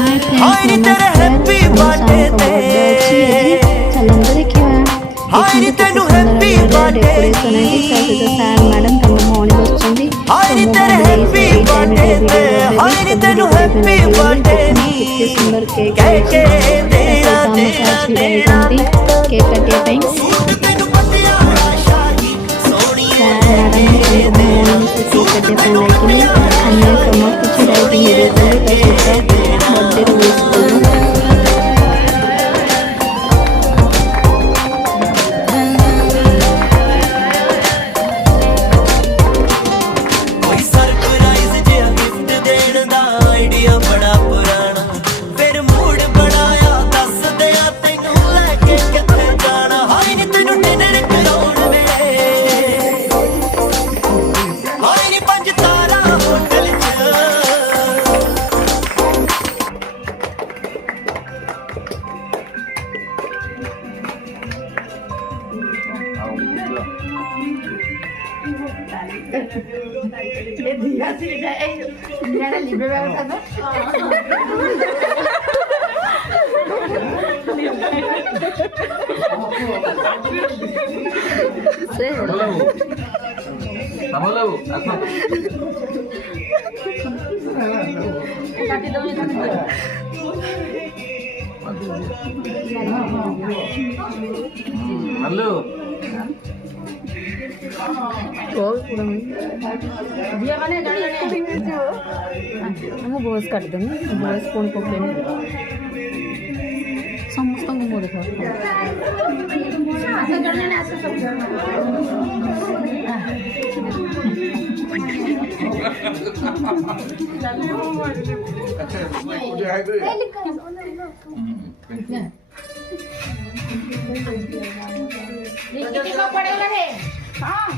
हाय नी तेरे happy birthday ते चलंदर देखिए हाय नी तेनु हैप्पी बर्थडे मैडम तम मॉर्निंग बसुंदी हाय नी तेरे हैप्पी बर्थडे ते हाय नी तेनु हैप्पी बर्थडे कितने सुंदर केक कह के देना देना देना केक कटे पे सूट तेनु पतिया शाही सोनिए मैडम तम मॉर्निंग से केक कटे पे लेकिन अन्य समस्त चिड़ाई की मेरे लिए कैसे बर्थडे रोज कोई सरप्राइज जिहा गिफ्ट देण दा आइडिया बड़ा पुराना फिर मूड बनाया दस दिया तेनू लेके किथे जाना हाय नी तेनू डिनर कराउण वे हाय नी 5 तारा होटल च हेलो बॉयस काट देनी बॉयस फोन पकड़े समस्त को देखा पड़ेगा रे हाँ